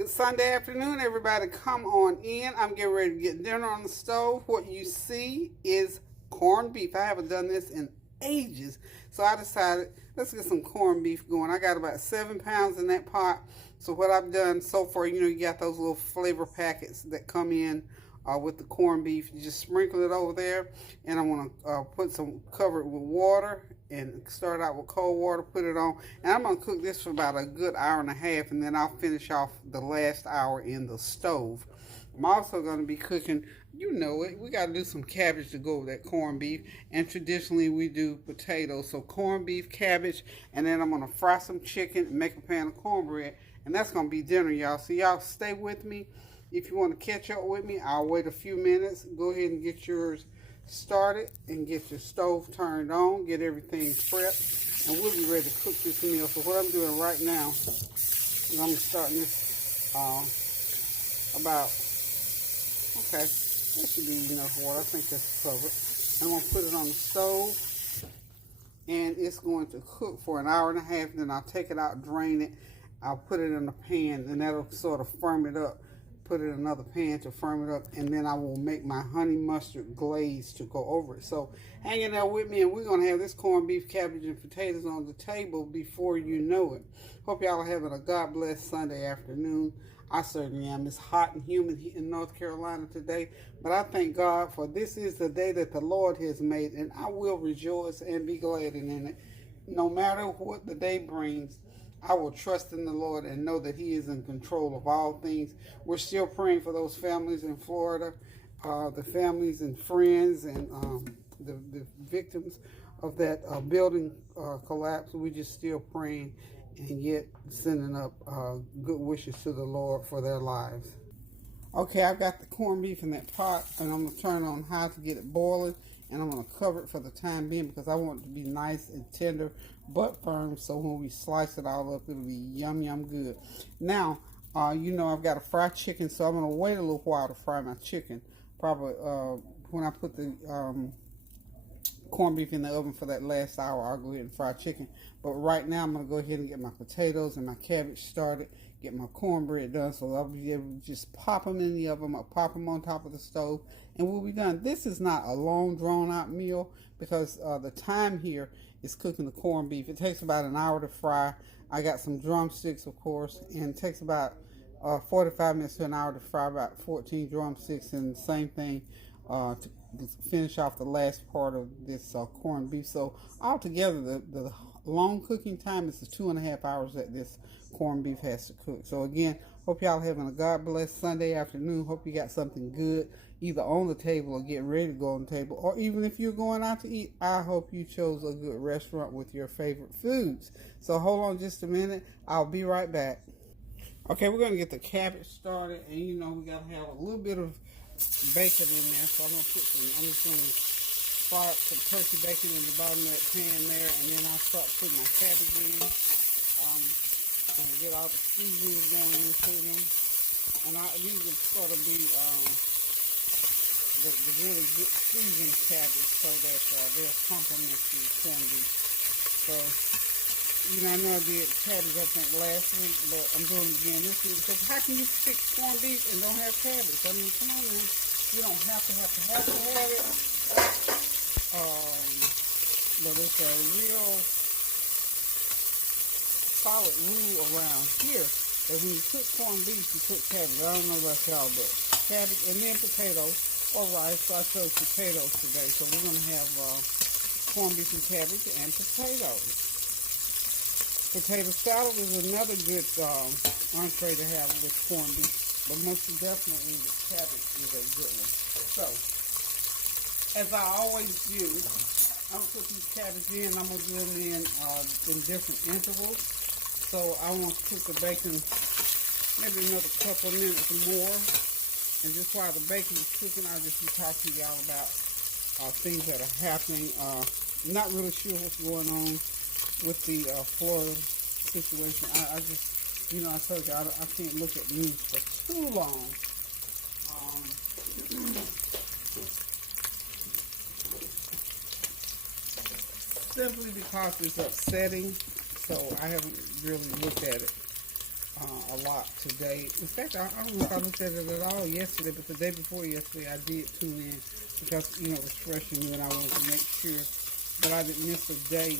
Good Sunday afternoon, everybody. Come on in. I'm getting ready to get dinner on the stove. What you see is corned beef. I haven't done this in ages, so I decided let's get some corned beef going. I got about 7 pounds in that pot. So what I've done so far, you got those little flavor packets that come in with the corned beef. You just sprinkle it over there, and I'm going to cover it with water and start out with cold water, put it on, and I'm going to cook this for about a good hour and a half, and then I'll finish off the last hour in the stove. I'm also going to be cooking, we got to do some cabbage to go with that corned beef, and traditionally we do potatoes. So corned beef, cabbage, and then I'm going to fry some chicken and make a pan of cornbread, and that's going to be dinner, y'all. So y'all stay with me. If you want to catch up with me, I'll wait a few minutes. Go ahead and get yours started and get your stove turned on, get everything prepped, and we'll be ready to cook this meal. So what I'm doing right now is I'm starting this okay, that should be enough water. I think that's covered. And I'm going to put it on the stove, and it's going to cook for an hour and a half. Then I'll take it out, drain it. I'll put it in a pan, and that'll sort of firm it up. Put it in another pan to firm it up, and then I will make my honey mustard glaze to go over it. So hang in there with me, and we're going to have this corned beef, cabbage, and potatoes on the table before you know it. Hope y'all are having a God bless Sunday afternoon. I certainly am. It's hot and humid in North Carolina today, but I thank God for this is the day that the Lord has made, and I will rejoice and be glad in it. No matter what the day brings, I will trust in the Lord and know that He is in control of all things. We're still praying for those families in Florida, the families and friends and the victims of that building collapse. We're just still praying and yet sending up good wishes to the Lord for their lives. Okay, I've got the corned beef in that pot, and I'm going to turn on high to get it boiling, and I'm going to cover it for the time being because I want it to be nice and tender but firm, so when we slice it all up, it'll be yum good. Now, I've got a fried chicken, so I'm going to wait a little while to fry my chicken. Probably when I put the corned beef in the oven for that last hour, I'll go ahead and fry chicken. But right now, I'm going to go ahead and get my potatoes and my cabbage started, get my cornbread done, so I'll be able to just pop them in the oven. I'll pop them on top of the stove, and we'll be done. This is not a long, drawn-out meal because the time here is cooking the corned beef. It takes about an hour to fry. I got some drumsticks, of course, and it takes about 45 minutes to an hour to fry about 14 drumsticks, and the same thing to finish off the last part of this corned beef. So altogether, the long cooking time is the 2.5 hours that this corned beef has to cook. So again, hope y'all having a God bless Sunday afternoon. Hope you got something good either on the table or getting ready to go on the table, or even if you're going out to eat, I hope you chose a good restaurant with your favorite foods. So hold on just a minute. I'll be right back. Okay, we're going to get the cabbage started, and we got to have a little bit of bacon in there, so I'm just going to fry up some turkey bacon in the bottom of that pan there, and then I'll start putting my cabbage in, and get all the seasonings going into them, and these will sort of be the really good seasoned cabbage, so that they'll complement the corned beef. So, I know I did cabbage I think last week, but I'm doing it again this week because how can you fix corned beef and don't have cabbage? I mean, come on, man. You don't have to have it. But it's a real solid rule around here that when you cook corned beef, you put cabbage. I don't know about y'all, but cabbage and then potatoes or rice. So I chose potatoes today. So we're going to have corned beef and cabbage and potatoes. Potato salad is another good entree to have with corned beef, but most definitely the cabbage is a good one. So, as I always do, I'm going to put these cabbage in. I'm going to do them in different intervals. So I want to cook the bacon maybe another couple of minutes more. And just while the bacon is cooking, I'll just be talking to y'all about things that are happening. Not really sure what's going on with the Florida situation. I just, I told you, I can't look at news for too long. Simply because it's upsetting, so I haven't really looked at it a lot today. In fact, I don't know if I looked at it at all yesterday, but the day before yesterday I did tune in because, you know, it was fresh and new, and I wanted to make sure that I didn't miss a day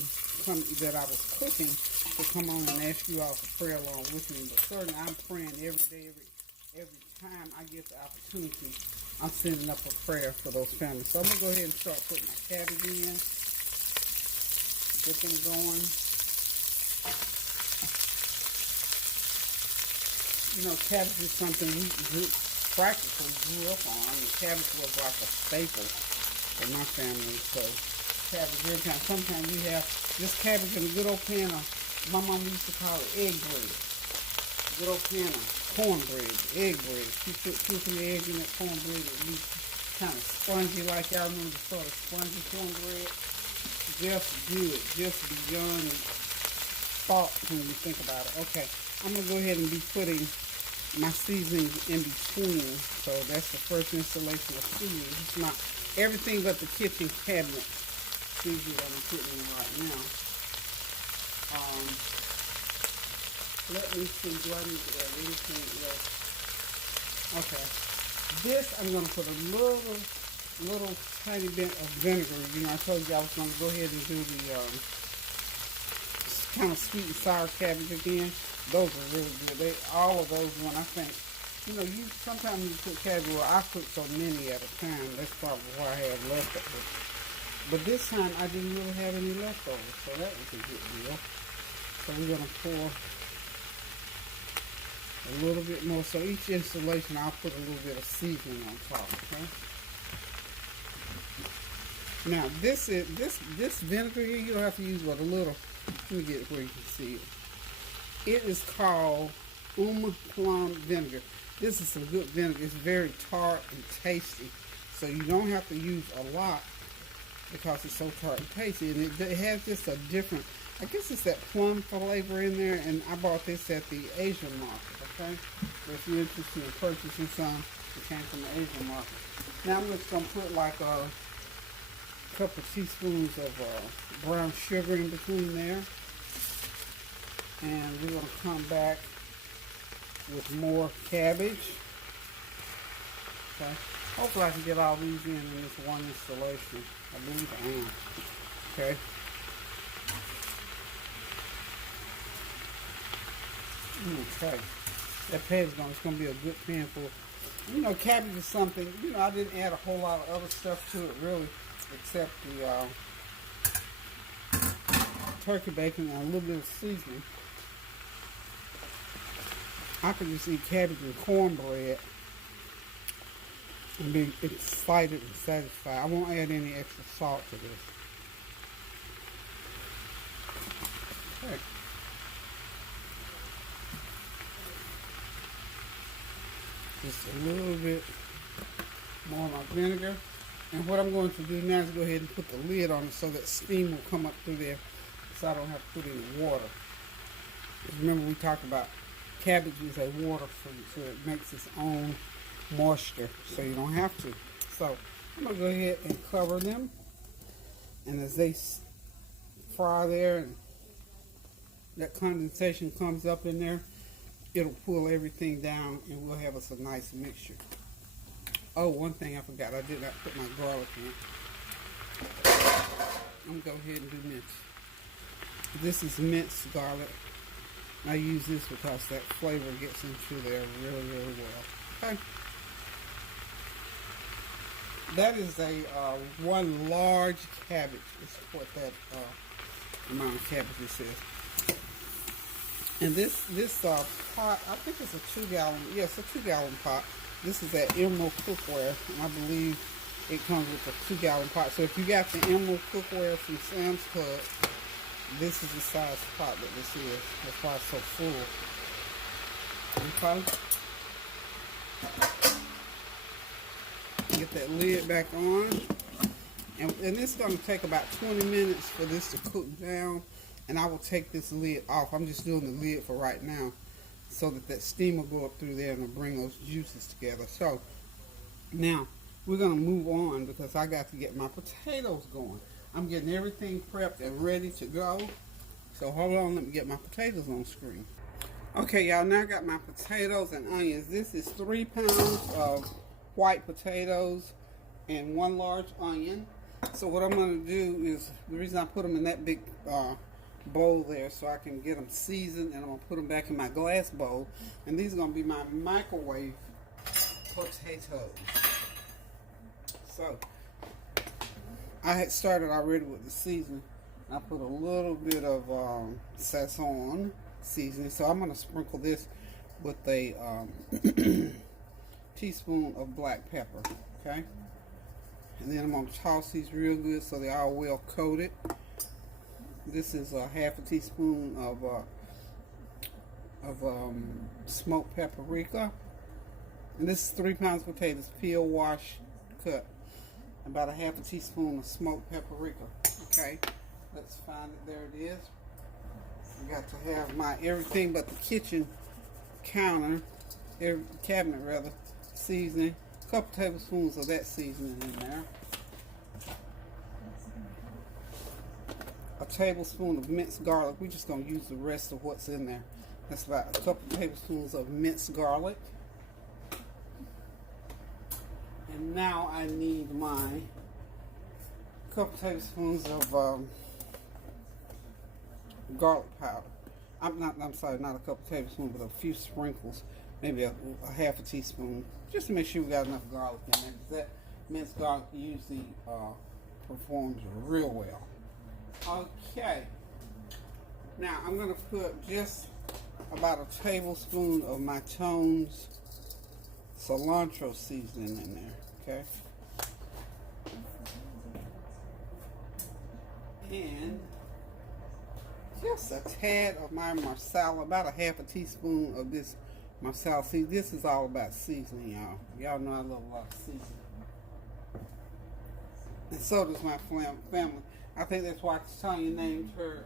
that I was cooking to come on and ask you all to pray along with me. But certainly I'm praying every day, every time I get the opportunity. I'm sending up a prayer for those families. So I'm going to go ahead and start putting my cabbage in. Get them going. You know, cabbage is something we practically grew up on. I mean, cabbage was like a staple for my family. So cabbage every time. Sometimes we have this cabbage in a good old pan of, my mom used to call it egg bread. Good old pan of cornbread, egg bread. She put 2 or 3 eggs in that cornbread. It be kind of spongy, like y'all remember the sort of spongy cornbread. Just good, just beyond thought when you think about it. Okay, I'm gonna go ahead and be putting my seasonings in between. So that's the first installation of seasoning. It's not everything but the kitchen cabinet seasoning that I'm putting in right now. Let me see, do I need to add anything else? Okay. This, I'm going to put a little tiny bit of vinegar. You know, I told you I was going to go ahead and do the kind of sweet and sour cabbage again. Those are really good. All of those, when I think, you know, sometimes you cook cabbage, well, I cook so many at a time. That's probably why I have leftovers. But this time, I didn't really have any leftovers, so that was a good deal. So we're going to pour a little bit more. So each installation, I'll put a little bit of seasoning on top, okay? Now, this vinegar here, you don't have to use but a little. Let me get it where you can see it. It is called plum vinegar. This is some good vinegar. It's very tart and tasty. So you don't have to use a lot because it's so tart and tasty. And it has just a different, I guess it's that plum flavor in there. And I bought this at the Asian market, okay? But if you're interested in purchasing some, it came from the Asian market. Now I'm just going to put like a couple teaspoons of brown sugar in between there. And we're going to come back with more cabbage. Okay. Hopefully I can get all these in this one installation. I believe I am. Okay. Okay. That pan is going to be a good pan for, you know, cabbage is something, you know, I didn't add a whole lot of other stuff to it really, except the turkey bacon and a little bit of seasoning. I could just eat cabbage and cornbread and be excited and satisfied. I won't add any extra salt to this. Okay. Just a little bit more of my vinegar. And what I'm going to do now is go ahead and put the lid on it so that steam will come up through there so I don't have to put any water. Remember we talked about cabbage is a water fruit, so it makes its own moisture, so you don't have to. So I'm going to go ahead and cover them. And as they fry there and that condensation comes up in there, it'll pull everything down and we'll have us a nice mixture. Oh, one thing I forgot, I did not put my garlic in. I'm going to go ahead and do mince. This is minced garlic. I use this because that flavor gets into there really, really well. Okay. That is a one large cabbage is what that amount of cabbage this is. And this pot, I think it's a 2-gallon, yes, a 2-gallon pot. This is that Emerald cookware, and I believe it comes with a 2-gallon pot. So if you got the Emerald cookware from Sam's Club, this is the size pot that this is. That's why it's so full. Okay. Get that lid back on. And it's going to take about 20 minutes for this to cook down. And I will take this lid off. I'm just doing the lid for right now, so that steam will go up through there and will bring those juices together. So now we're going to move on because I got to get my potatoes going. I'm getting everything prepped and ready to go. So hold on, let me get my potatoes on screen. Okay, y'all, now I got my potatoes and onions. This is 3 pounds of white potatoes and 1 large onion. So what I'm going to do is, the reason I put them in that big bowl there so I can get them seasoned, and I'm going to put them back in my glass bowl. And these are going to be my microwave potatoes. So I had started already with the seasoning. I put a little bit of Sazon seasoning, so I'm going to sprinkle this with a teaspoon of black pepper, okay? And then I'm going to toss these real good so they're all well coated. This is a half a teaspoon of smoked paprika, and this is 3 pounds of potatoes, peel, wash, cut. About a half a teaspoon of smoked paprika, okay? Let's find it. There it is. I got to have my everything but the kitchen cabinet rather, seasoning. A couple tablespoons of that seasoning in there. A tablespoon of minced garlic. We're just going to use the rest of what's in there. That's about a couple tablespoons of minced garlic. And now I need my couple tablespoons of garlic powder. I'm sorry, not a couple tablespoons, but a few sprinkles, maybe a half a teaspoon, just to make sure we got enough garlic in there, because that minced garlic usually performs real well. Okay, now I'm going to put just about a tablespoon of my Tone's cilantro seasoning in there, okay? And just a tad of my marsala, about a half a teaspoon of this marsala. See, this is all about seasoning, y'all. Y'all know I love a lot of seasoning. And so does my family. I think that's why Tanya named her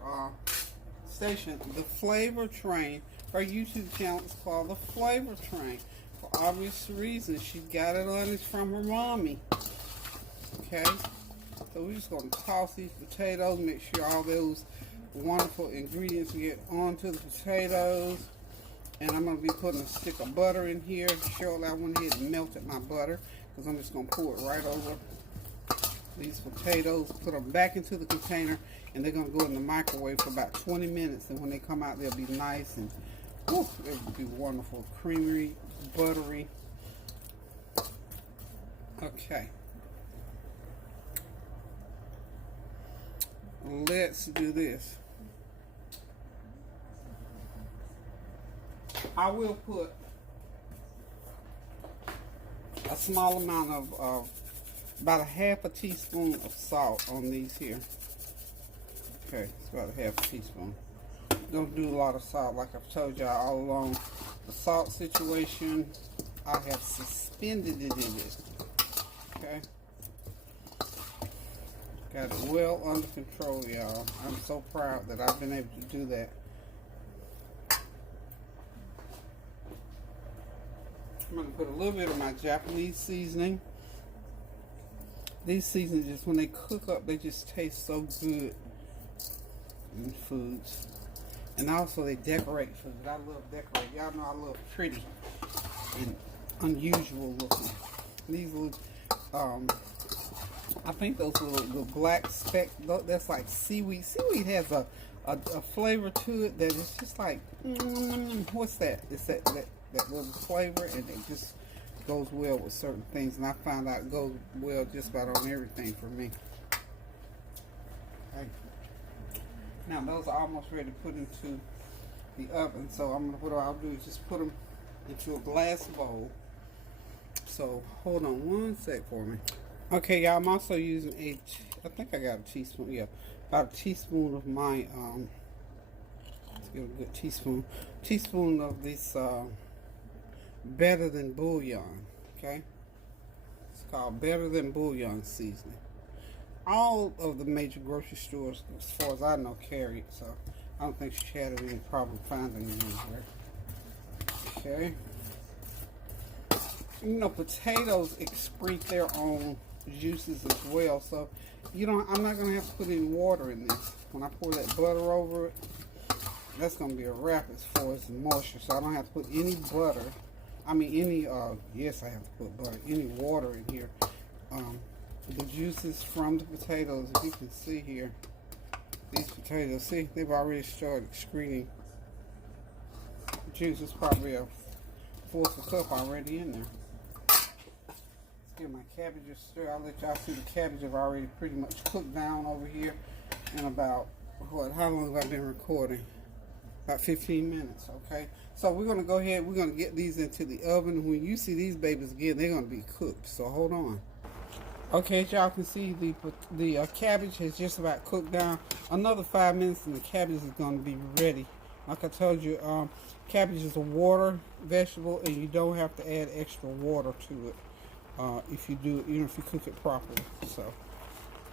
station The Flavor Train. Her YouTube channel is called The Flavor Train. For obvious reasons. She got it on it from her mommy. Okay? So we're just going to toss these potatoes, make sure all those wonderful ingredients get onto the potatoes. And I'm going to be putting a stick of butter in here. Shortly I went ahead and melted my butter, because I'm just going to pour it right over these potatoes, put them back into the container, and they're going to go in the microwave for about 20 minutes. And when they come out, they'll be nice and whew, it'll be wonderful, creamy, buttery. Okay. Let's do this. I will put a small amount of about a half a teaspoon of salt on these here. Okay, it's about a half a teaspoon. Don't do a lot of salt, like I've told y'all all along. The salt situation, I have suspended it in it. Okay. Got it well under control, y'all. I'm so proud that I've been able to do that. I'm going to put a little bit of my Japanese seasoning. These seasonings, just when they cook up, they just taste so good in foods. And also they decorate food. I love decorate. Y'all know I love pretty and unusual looking. These little, I think those little black speck, that's like seaweed. Seaweed has a flavor to it that is just like, what's that? It's that little flavor, and it just goes well with certain things. And I found out it goes well just about on everything for me. Okay. Now those are almost ready to put into the oven. So what I'll do is just put them into a glass bowl. So hold on one sec for me. Okay, y'all, I'm also using I think I got a teaspoon, yeah, about a teaspoon of my, let's get a good teaspoon of this, Better Than Bouillon, okay? It's called Better Than Bouillon seasoning. All of the major grocery stores, as far as I know, carry it, so I don't think she had any problem finding it anywhere. Okay. You know, potatoes excrete their own juices as well, so I'm not going to have to put any water in this. When I pour that butter over it, that's going to be a wrap as far as the moisture. So I don't have to put any butter. I mean, any, yes, I have to put butter, any water in here. The juices from the potatoes, if you can see here, these potatoes, see, they've already started excreting juice. It's probably a fourth of a cup already in there. Let's get my cabbage stir. I'll let y'all see the cabbage have already pretty much cooked down over here in about, what, how long have I been recording? About 15 minutes, okay? So we're going to go ahead, we're going to get these into the oven. When you see these babies again, they're going to be cooked, so hold on. Okay, as y'all can see, the cabbage has just about cooked down. Another 5 minutes and the cabbage is going to be ready. Like I told you, cabbage is a water vegetable, and you don't have to add extra water to it if you do it, you know, if you cook it properly. So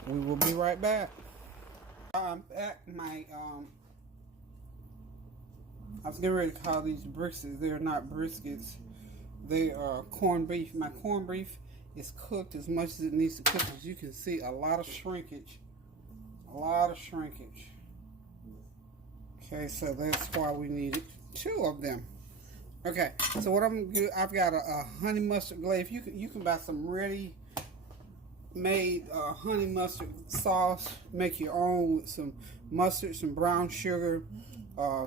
we will be right back. I'm back. I was getting ready to call these briskets. They're not briskets. They are corned beef. My corned beef is cooked as much as it needs to cook. As you can see, a lot of shrinkage. A lot of shrinkage. Okay, so that's why we needed 2 of them. Okay, so what I'm gonna do, I've got a honey mustard glaze. You can buy some ready-made honey mustard sauce. Make your own with some mustard, some brown sugar,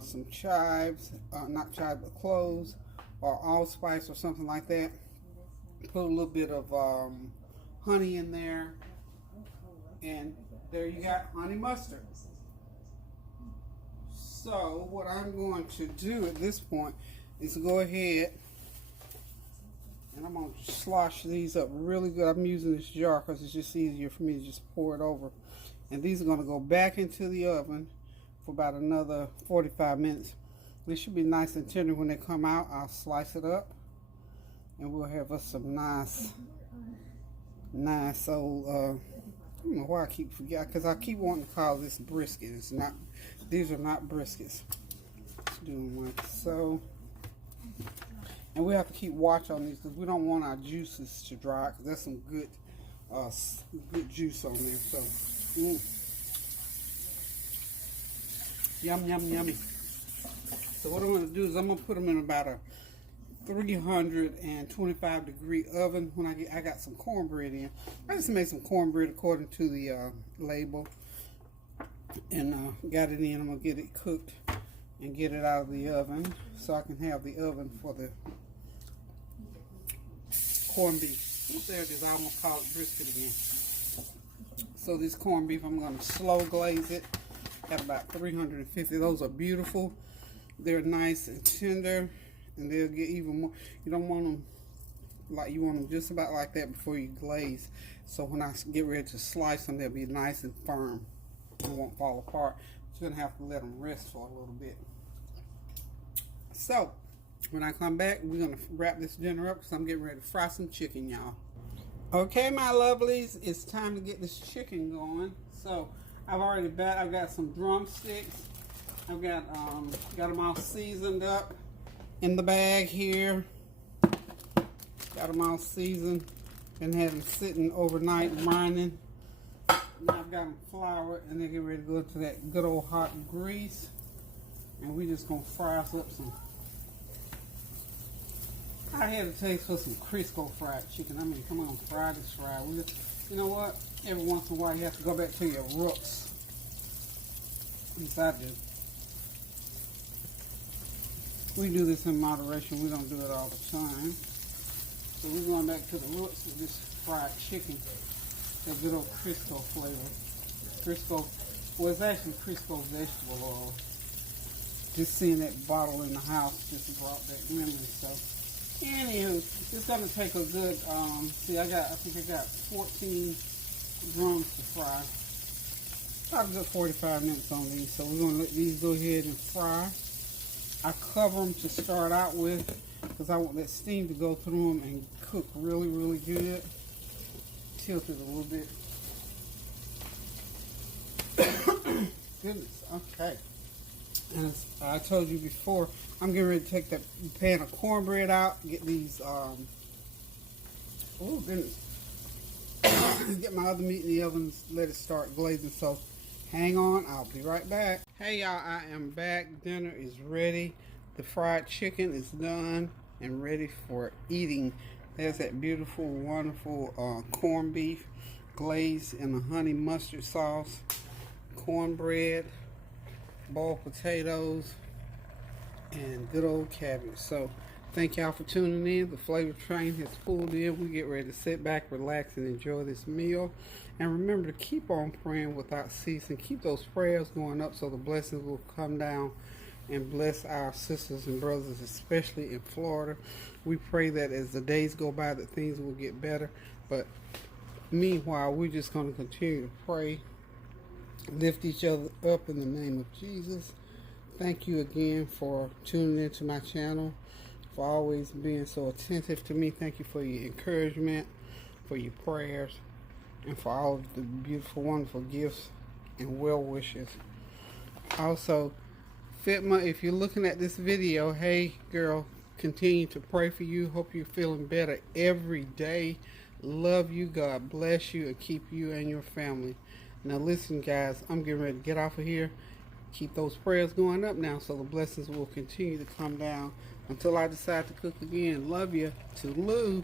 some chives, not chives but cloves, or allspice or something like that. Put a little bit of honey in there, and there you got honey mustard. So what I'm going to do at this point is go ahead and I'm going to slosh these up really good. I'm using this jar because it's just easier for me to just pour it over. And these are going to go back into the oven for about another 45 minutes. They should be nice and tender when they come out. I'll slice it up and we'll have us some nice old, I don't know why I keep forgetting, because I keep wanting to call this brisket. It's not, these are not briskets. Just do them like so. And we have to keep watch on these because we don't want our juices to dry, because there's some good juice on there. So, yum, yum, yummy. So what I'm going to do is I'm going to put them in about a 325 degree oven. When I got some cornbread in. I just made some cornbread according to the label, and got it in. I'm going to get it cooked and get it out of the oven so I can have the oven for the corned beef. There it is. I almost call it brisket again. So this corned beef, I'm going to slow glaze it at about 350. Those are beautiful. They're nice and tender, and they'll get even more. You don't want them like, you want them just about like that before you glaze. So when I get ready to slice them, they'll be nice and firm. They won't fall apart. You're gonna have to let them rest for a little bit. So when I come back, we're gonna wrap this dinner up because I'm getting ready to fry some chicken, y'all. Okay, my lovelies, it's time to get this chicken going. So I've got some drumsticks. I've got them all seasoned up in the bag here. Got them all seasoned and had them sitting overnight brining. Now I've got them floured and they're getting ready to go into that good old hot grease. And we just gonna fry us up some. I had a taste for some Crisco fried chicken. I mean, come on, fry this fry. You know what? Every once in a while you have to go back to your roots. At least I do. We do this in moderation. We don't do it all the time. So we're going back to the roots of this fried chicken. That good old Crisco flavor. Crisco, well, it's actually Crisco vegetable oil. Just seeing that bottle in the house just brought back memories. So, anywho, it's going to take a good, see, I think I got 14 drums to fry. Probably good 45 minutes on these. So we're going to let these go ahead and fry. I cover them to start out with because I want that steam to go through them and cook really, really good. Tilt it a little bit. Goodness, okay. And as I told you before, I'm getting ready to take that pan of cornbread out, get these, oh goodness, get my other meat in the oven, let it start glazing. So Hang on, I'll be right back. Hey y'all, I am back. Dinner is ready. The fried chicken is done and ready for eating. There's that beautiful, wonderful corned beef glazed in a honey mustard sauce, cornbread, boiled potatoes, and good old cabbage. So thank y'all for tuning in. The flavor train has pulled in. We get ready to sit back, relax, and enjoy this meal. And remember to keep on praying without ceasing. Keep those prayers going up so the blessings will come down and bless our sisters and brothers, especially in Florida. We pray that as the days go by that things will get better. But meanwhile, we're just going to continue to pray, lift each other up in the name of Jesus. Thank you again for tuning into my channel, for always being so attentive to me. Thank you for your encouragement, for your prayers, and for all of the beautiful, wonderful gifts and well wishes. Also, Fitma, if you're looking at this video, hey girl, continue to pray for you. Hope you're feeling better every day. Love you. God bless you and keep you and your family. Now listen guys, I'm getting ready to get off of here. Keep those prayers going up now so the blessings will continue to come down until I decide to cook again. Love you. Toodaloo.